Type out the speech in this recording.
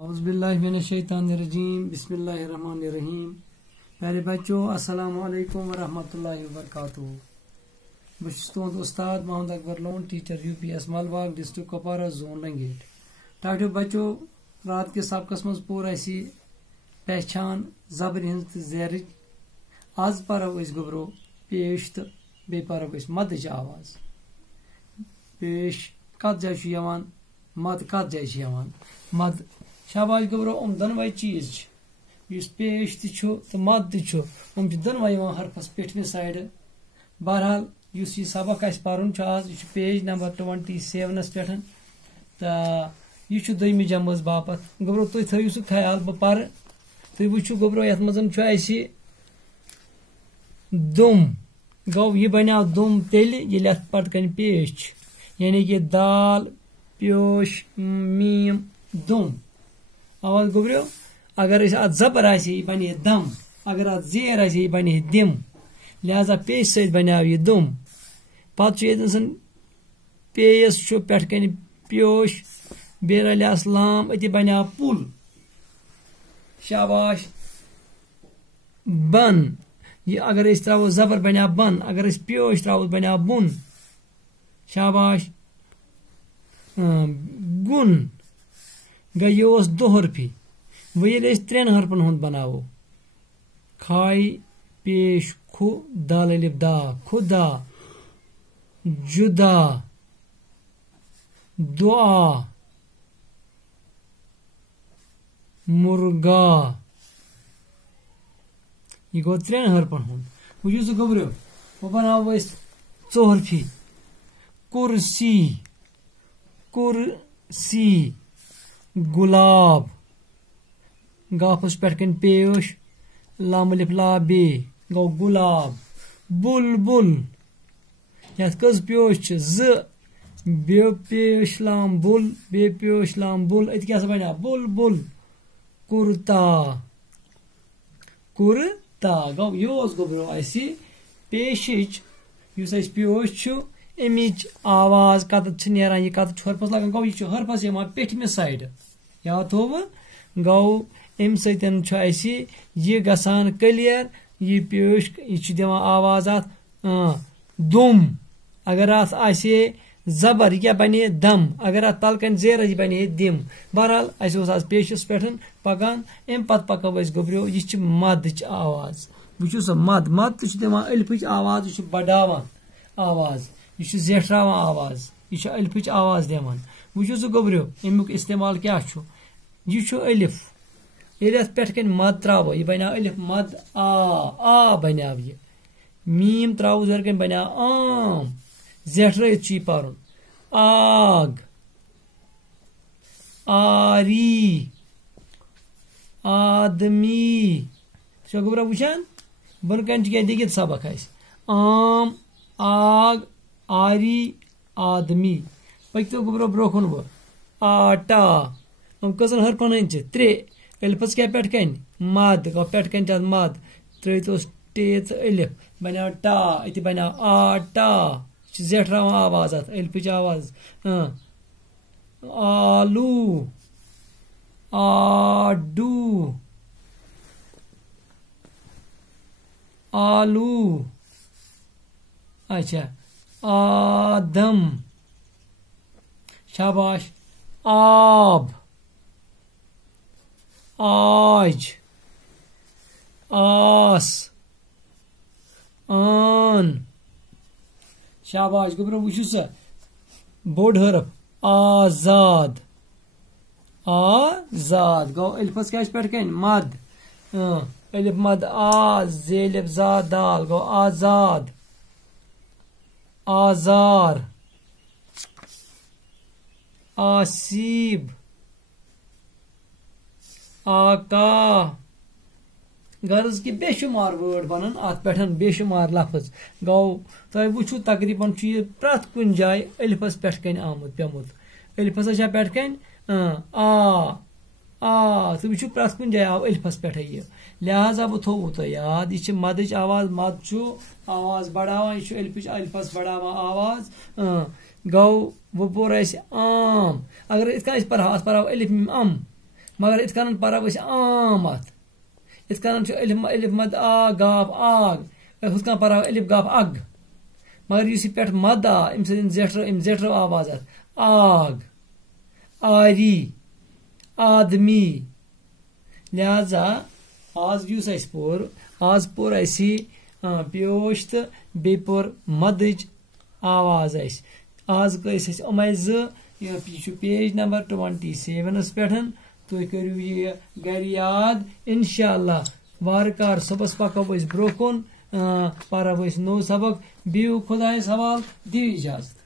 اعوذ باللہ من الشیطان الرجیم بسم اللہ الرحمن الرحیم. پیارے بچوں السلام علیکم ورحمۃ اللہ وبرکاتہ. بہٕ چھُس تُہُنٛد استاد Mohammad Akbar Lone, teacher UPS Malbagh, district Kupwara, zone Langate. ٹاٹو بچوں رات کے سبقس مز پور اسی پہچان زبر ہنز تہٕ زیرٕچ. آز پرو أسۍ گوٚبرو پیش تہٕ بیٚیہِ پرو أسۍ مدٕچ آواز. پیش کتھ جایہِ چھُ یِوان, مد کتھ جایہِ چھُ یِوان. مد شاباش گوٚبرو دۄنوے چیٖز چھِ, یُس پیش تہِ چھُ تہٕ مد تہِ چھُ, چھِ دۄنوے یِوان حرفس پیٹھمہِ سایڈٕ. بہرحال یُس یہِ سبق اَسہِ پرُن چھُ آز, یہِ چھُ پیج نمبر 27 پٮ۪ٹھ تہٕ یہِ چھُ دوٚیمہِ جمٲژ باپتھ. گوٚبرو تُہۍ تھٲیِو سُہ خیال بہٕ پرٕ. تُہۍ وٕچھِو گوٚبرو یتھ منٛز چھُ اَسہِ دُم. گوٚو یہِ بنیٛاو دُم تیٚلہِ ییٚلہِ اتھ پتہٕ کنہِ پیش چھِ, یعنی کہِ دال پیوش میٖم دُم. آواز گوٚبرو, اگر أسۍ اتھ زبر آسہِ یہِ بنہِ دم, اگر اتھ زیر آسہِ یہِ بنہِ دِم. لہذا پیش سۭتۍ بنیٛاو یہِ دُم. پتہٕ چھُ ییٚتنس پیس چھُ پٮ۪ٹھٕ کنہِ پیوش, بیٚیہِ رلیس لام, أتی بنیٛاو پُل. شاباش. بن, یہِ اگر أسۍ تراوو زبر بنیٛاو بن, اگر أسۍ پیوش تراوو بنیٛاو بُن. شاباش. گُن گٔے یہِ اوس دُ حرفی. وۄنۍ ییٚلہِ أسۍ 3 حرفن ہُنٛد بناوو, کھاے پیش کھُ دال الف دا, خُدا, جُدا, دعا, مُرغا. یہِ گوٚو 3 حرفن ہُنٛد. وٕچھِو سا گوٚبرو, وۄنۍ بناوو أسۍ 4 حرفی. کُرسی, کُرسی, گُلاب, گافس پٮ۪ٹھ کنہِ پیش, لام الف لا بے, گوٚو گُلاب. بُلبُل, یتھ کٔژ پیوش چھِ, 2, بیٚیہِ پیش لام بُل, بیٚیہِ پیوش لام بُل, أتۍ کیٛاہ سا بنیٛاو بُلبُل. کُرتا, کُرتا. گوٚو یہِ اوس گوٚبرو اَسہِ پیشِچ, یُس اَسہِ پیوش چھُ امِچ آواز کتٮ۪تھ چھِ نیران, یہِ کتٮ۪تھ چھُ حرفس لگان. گوٚو یہِ چھُ حرفس یِوان پیٹھمہِ سایڈٕ. یاد تھووٕ. گوٚو امہِ سۭتۍ چھُ اَسہِ یہِ گژھان کلیر. یہِ پیوش یہِ چھُ دِوان آواز اتھ دُم. اگر اتھ آسہِ زبر یہِ کیٛاہ بنے دم, اگر اتھ تل کنہِ زیر یہِ بنے دِم. بہرحال اسہِ اوس آز پیشس پٮ۪ٹھ پکان. امہِ پتہٕ پکو أسۍ گوٚبرو, یہِ چھِ مدٕچ آواز. وٕچھِو سا مد, مد تہِ چھُ دِوان الفٕچ آواز, یہِ چھُ بڑاوان آواز, یہِ چھُ زیٹھراوان آواز, یہِ چھُ الفٕچ آواز دِوان. وٕچھِو سا گوٚبرو امیُک استعمال کیٛاہ چھُ. یہِ چھُ الف, ییٚلہِ اتھ پٮ۪ٹھ کنہِ مد تراوو یہِ بنیٛاو الف مد آ بنیٛاو یہِ. میٖم تراوو زور کنہِ بنیٛاو عام. زیٹھرٲیِتھ چھُ یہِ پرُن. آگ, آری, آدمی. چھا گوٚبرا وٕچھان بۄنہٕ کنہِ چھُ کیٛاہ لیٖکھِتھ سبق اَسہِ, عام, آگ, آری, آدمی. پٔکۍتو گوٚبرو برٛونٛہہ کُن. وۄنۍ آٹا, یِم کٔژن حرفن ہٕنٛدۍ چھِ 3. الفس کیٛاہ پٮ۪ٹھ کنہِ مد, گوٚو پٮ۪ٹھ کنہِ چھِ اتھ مد, ترٲیتوس ٹے تہٕ الف, بنیٛاو ٹا, أتی بنیٛاو آٹا. یہِ چھِ زیٹھراوان آواز اتھ, الفٕچ آواز. آلوٗ, آڈوٗ, آلوٗ. اچھا, آدم. شاباش. آب, آج, آس, آن. شاباش گوٚبرو وٕچھِو سا بوٚڑ حرف آزاد, آزاد. گوٚو الفس کیٛاہ چھِ پٮ۪ٹھ کنہِ مد, الف مد آ, زیلف زا دال, گوٚو آزاد. آزار, آسیب, آکا. غرض کہِ بے شُمار وٲڈ بنن اتھ پٮ۪ٹھ, بے شُمار لفظ. گوٚو تۄہہِ وٕچھِو تقریٖبن چھُ یہِ پرٛٮ۪تھ کُنہِ جایہِ الفس پٮ۪ٹھ کنہِ آمُت پیومُت. الفس چھا پٮ۪ٹھ کنہِ تُہۍ وٕچھِو پرٛٮ۪تھ کُنہِ جایہِ آو الفس پٮ۪ٹھے یہِ. لہذا بہٕ تھووُ تۄہہِ یاد, یہِ چھِ مدٕچ آواز. مد چھُ آواز بڑاوان, یہِ چھُ الفس بڑاوان آواز. گوٚو وۄنۍ پوٚر اَسہِ عام. اگر یِتھ کٔنۍ أسۍ پرہاو, اتھ پرہاو الف میم ام, مگر ات کن پرو عام ات ات کن الف مد آ گاف آگ ہت کن پرو الف گاف اگ مگر اس پہ مد آ ام زیٹھر آواز ات آگ آری آدمی لہذا آز یس اس پور آز پور اسی پیوش تو بی پور مدچ آواز اس آز کس امے یہ پیج نمبر 27 پہ تھی کرو یہ گر یاد انشاءاللہ وارکار صبح پکو برو کن پرو نو سبق بیو خدایس حوال دیو اجازت.